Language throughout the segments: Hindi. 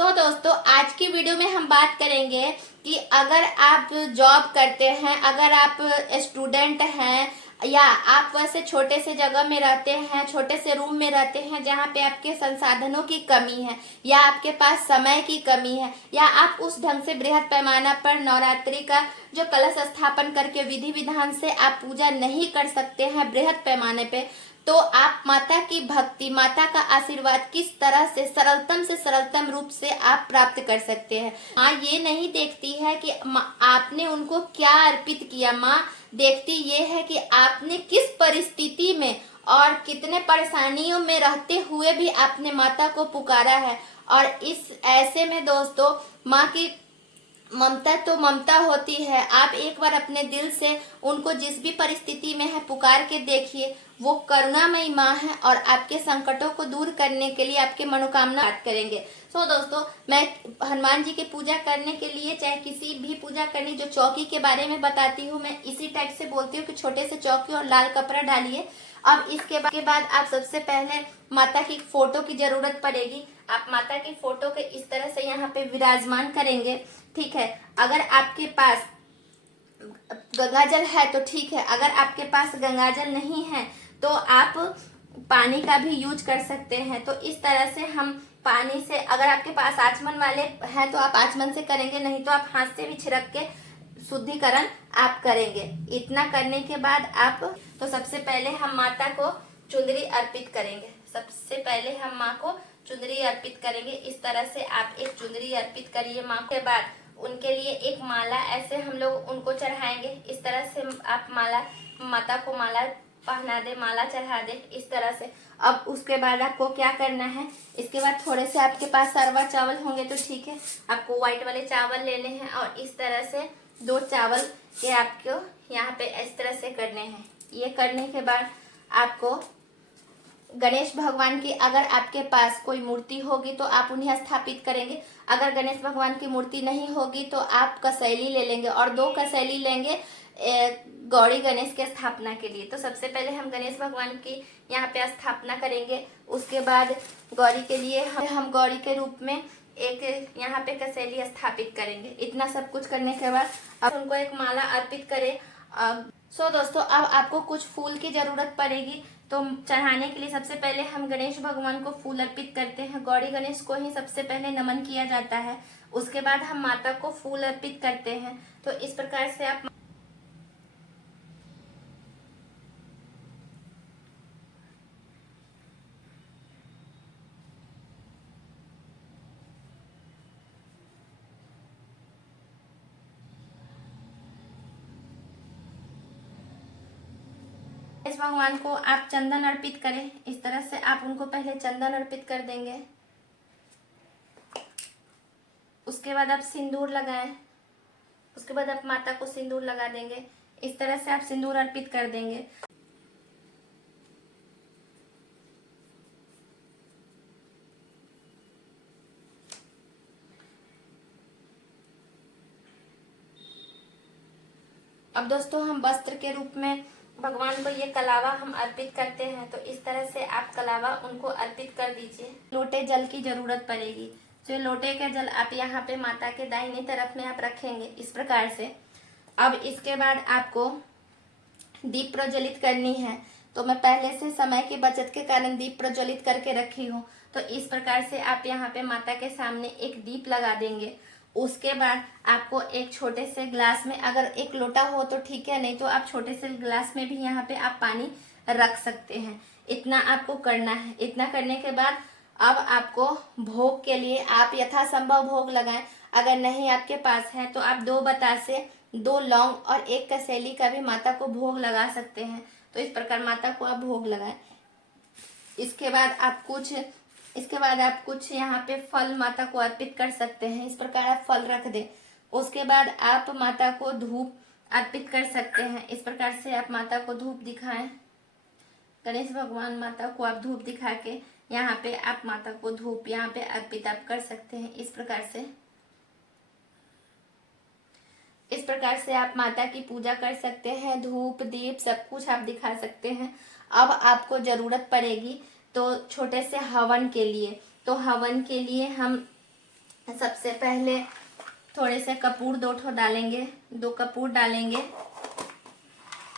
दोस्तों आज की वीडियो में हम बात करेंगे कि अगर आप जॉब करते हैं, अगर आप स्टूडेंट हैं या आप वैसे छोटे से जगह में रहते हैं, छोटे से रूम में रहते हैं जहाँ पे आपके संसाधनों की कमी है या आपके पास समय की कमी है या आप उस ढंग से बृहद पैमाना पर नवरात्रि का जो कलश स्थापन करके विधि विधान से आप पूजा नहीं कर सकते हैं बृहद पैमाने पे, तो आप माता की भक्ति, माता का आशीर्वाद किस तरह से सरलतम रूप से आप प्राप्त कर सकते हैं। माँ ये नहीं देखती है कि आपने उनको क्या अर्पित किया, माँ देखती ये है कि आपने किस परिस्थिति में और कितने परेशानियों में रहते हुए भी आपने माता को पुकारा है। और इस ऐसे में दोस्तों माँ की ममता तो ममता होती है। आप एक बार अपने दिल से उनको जिस भी परिस्थिति में है पुकार के देखिए, वो करुणामयी माँ है और आपके संकटों को दूर करने के लिए आपके मनोकामना बात करेंगे। दोस्तों मैं हनुमान जी की पूजा करने के लिए चाहे किसी भी पूजा करने जो चौकी के बारे में बताती हूँ, मैं इसी टाइप से बोलती हूँ कि छोटे से चौकी और लाल कपड़ा डालिए। अब इसके बाद आप सबसे पहले माता की फोटो की जरूरत पड़ेगी। आप माता की फोटो के इस तरह से यहाँ पे विराजमान करेंगे, ठीक है। अगर आपके पास गंगाजल है तो ठीक है, अगर आपके पास गंगाजल नहीं है तो आप पानी का भी यूज कर सकते हैं। तो इस तरह से हम पानी से, अगर आपके पास आचमन वाले हैं तो आप आचमन से करेंगे, नहीं तो आप हाथ से भी छिड़क के शुद्धिकरण आप करेंगे। इतना करने के बाद आप तो सबसे पहले हम माता को चुंदरी अर्पित करेंगे। सबसे पहले हम माँ को चुंदरी अर्पित करेंगे। इस तरह से आप एक चुंदरी अर्पित करिए माँ के बाद उनके लिए एक माला ऐसे हम लोग उनको चढ़ाएंगे। इस तरह से आप माता को माला पहना दे, माला चढ़ा दे इस तरह से। अब उसके बाद आपको क्या करना है, इसके बाद थोड़े से आपके पास सरवा चावल होंगे तो ठीक है, आपको व्हाइट वाले चावल लेने हैं और इस तरह से 2 चावल के आपको यहाँ पे इस तरह से करने हैं। ये करने के बाद आपको गणेश भगवान की, अगर आपके पास कोई मूर्ति होगी तो आप उन्हें स्थापित करेंगे। अगर गणेश भगवान की मूर्ति नहीं होगी तो आप कसैली ले लेंगे और 2 कसैली लेंगे गौरी गणेश के स्थापना के लिए। तो सबसे पहले हम गणेश भगवान की यहाँ पे स्थापना करेंगे। उसके बाद गौरी के लिए हम गौरी के रूप में एक यहाँ पे कसैली स्थापित करेंगे। इतना सब कुछ करने के बाद अब उनको एक माला अर्पित करें। दोस्तों अब आपको कुछ फूल की जरूरत पड़ेगी। तो चढ़ाने के लिए सबसे पहले हम गणेश भगवान को फूल अर्पित करते हैं। गौरी गणेश को ही सबसे पहले नमन किया जाता है, उसके बाद हम माता को फूल अर्पित करते हैं। तो इस प्रकार से आप इस भगवान को आप चंदन अर्पित करें। इस तरह से आप उनको पहले चंदन अर्पित कर देंगे। उसके बाद आप सिंदूर लगाएं। उसके बाद आप माता को सिंदूर लगा देंगे। इस तरह से आप सिंदूर अर्पित कर देंगे। अब दोस्तों हम वस्त्र के रूप में भगवान को ये कलावा हम अर्पित करते हैं। तो इस तरह से आप कलावा उनको अर्पित कर दीजिए। लोटे जल की जरूरत पड़ेगी। तो लोटे का जल आप यहाँ पे माता के दाहिनी तरफ में आप रखेंगे इस प्रकार से। अब इसके बाद आपको दीप प्रज्वलित करनी है। तो मैं पहले से समय की बचत के कारण दीप प्रज्वलित करके रखी हूँ। तो इस प्रकार से आप यहाँ पे माता के सामने एक दीप लगा देंगे। उसके बाद आपको एक छोटे से ग्लास में, अगर एक लोटा हो तो ठीक है, नहीं तो आप छोटे से ग्लास में भी यहाँ पे आप पानी रख सकते हैं। इतना आपको करना है। इतना करने के बाद अब आपको भोग के लिए आप यथासंभव भोग लगाएं। अगर नहीं आपके पास है तो आप 2 बतासे, 2 लौंग और 1 कसैली का भी माता को भोग लगा सकते हैं। तो इस प्रकार माता को आप भोग लगाएं। इसके बाद आप कुछ यहाँ पे फल माता को अर्पित कर सकते हैं। इस प्रकार आप फल रख दें। उसके बाद आप माता को धूप अर्पित कर सकते हैं। इस प्रकार से आप माता को धूप दिखाएं। गणेश भगवान माता को आप धूप दिखा के यहाँ पे आप माता को धूप यहाँ पे अर्पित आप कर सकते हैं। इस प्रकार से आप माता की पूजा कर सकते हैं। धूप दीप सब कुछ आप दिखा सकते हैं। अब आपको जरूरत पड़ेगी तो छोटे से हवन के लिए, तो हवन के लिए हम सबसे पहले थोड़े से कपूर 2 ठो डालेंगे, 2 कपूर डालेंगे।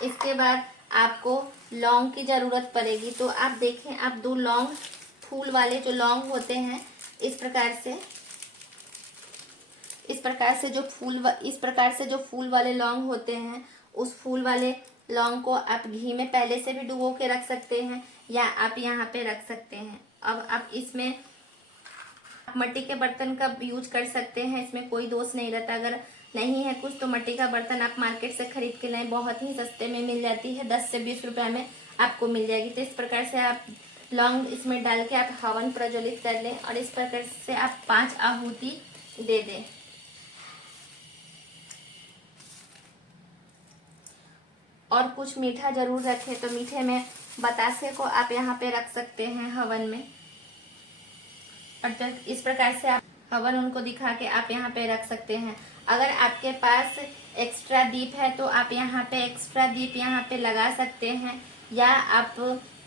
इसके बाद आपको लौंग की ज़रूरत पड़ेगी, तो आप देखें, आप 2 लौंग, फूल वाले जो लौंग होते हैं, इस प्रकार से जो फूल वाले लौंग होते हैं, उस फूल वाले लौंग को आप घी में पहले से भी डुबो के रख सकते हैं या आप यहाँ पे रख सकते हैं। अब आप इसमें मिट्टी के बर्तन का यूज कर सकते हैं, इसमें कोई दोष नहीं रहता। अगर नहीं है कुछ तो मिट्टी का बर्तन आप मार्केट से खरीद के लाएं, बहुत ही सस्ते में मिल जाती है, 10 से 20 रुपए में आपको मिल जाएगी। तो इस प्रकार से आप लौंग इसमें डाल के आप हवन प्रज्वलित कर लें और इस प्रकार से आप 5 आहुति दे दें। और कुछ मीठा जरूर रखें, तो मीठे में बतासे को आप यहाँ पे रख सकते हैं हवन में। और इस प्रकार से आप हवन उनको दिखा के आप यहाँ पे रख सकते हैं। अगर आपके पास एक्स्ट्रा दीप है तो आप यहाँ पे एक्स्ट्रा दीप यहाँ पे लगा सकते हैं, या आप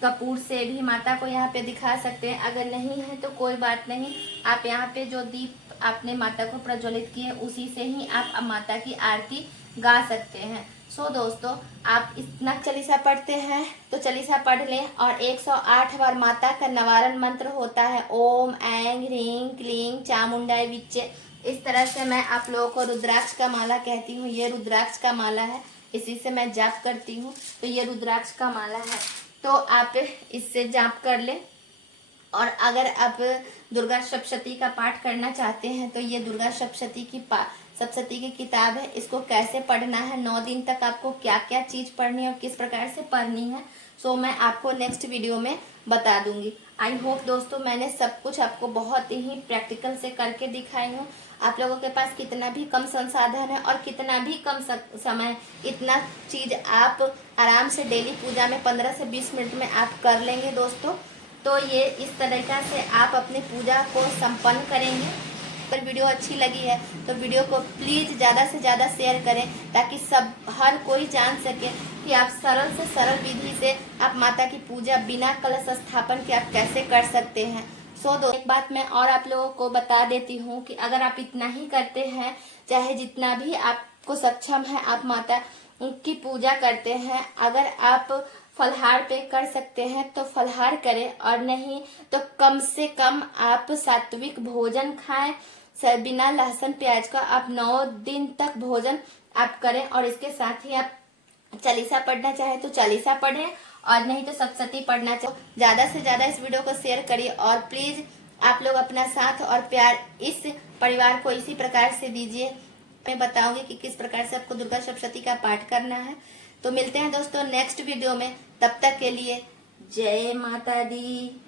कपूर से भी माता को यहाँ पे दिखा सकते हैं। अगर नहीं है तो कोई बात नहीं, आप यहाँ पे जो दीप आपने माता को प्रज्वलित किए उसी से ही आप माता की आरती गा सकते हैं। सो दोस्तों, आप इतना चालीसा पढ़ते हैं तो चालीसा पढ़ लें और 108 बार माता का निवारण मंत्र होता है, ओम ऐं ह्रीं क्लीं चामुंडाय विच्चे। इस तरह से मैं आप लोगों को रुद्राक्ष का माला कहती हूँ। ये रुद्राक्ष का माला है, इसी से मैं जाप करती हूँ, तो ये रुद्राक्ष का माला है, तो आप इससे जाप कर लें। और अगर आप दुर्गा सप्तशती का पाठ करना चाहते हैं तो ये दुर्गा सप्तशती की किताब है। इसको कैसे पढ़ना है, 9 दिन तक आपको क्या क्या चीज़ पढ़नी है और किस प्रकार से पढ़नी है, सो मैं आपको नेक्स्ट वीडियो में बता दूंगी। आई होप दोस्तों मैंने सब कुछ आपको बहुत ही प्रैक्टिकल से करके दिखाई हूँ। आप लोगों के पास कितना भी कम संसाधन है और कितना भी कम समय, इतना चीज़ आप आराम से डेली पूजा में 15 से 20 मिनट में आप कर लेंगे दोस्तों। तो ये इस तरीक़ा से आप अपनी पूजा को संपन्न करेंगे। अगर वीडियो अच्छी लगी है तो वीडियो को प्लीज़ ज़्यादा से ज़्यादा शेयर करें, ताकि हर कोई जान सके कि आप सरल से सरल विधि से आप माता की पूजा बिना कलश स्थापन के आप कैसे कर सकते हैं। एक बात मैं और आप लोगों को बता देती हूँ कि अगर आप इतना ही करते हैं, चाहे जितना भी आपको सक्षम है, आप माता की पूजा करते हैं, अगर आप फलहार पे कर सकते हैं तो फलहार करें, और नहीं तो कम से कम आप सात्विक भोजन खाएं, बिना लहसुन प्याज का। आप 9 दिन तक भोजन आप करें और इसके साथ ही आप चालीसा पढ़ना चाहे तो चालीसा पढ़ें, और नहीं तो सप्तशती पढ़ना चाहे। ज़्यादा से ज़्यादा इस वीडियो को शेयर करिए और प्लीज़ आप लोग अपना साथ और प्यार इस परिवार को इसी प्रकार से दीजिए। मैं बताऊंगी कि किस प्रकार से आपको दुर्गा सप्तशती का पाठ करना है। तो मिलते हैं दोस्तों नेक्स्ट वीडियो में, तब तक के लिए जय माता दी।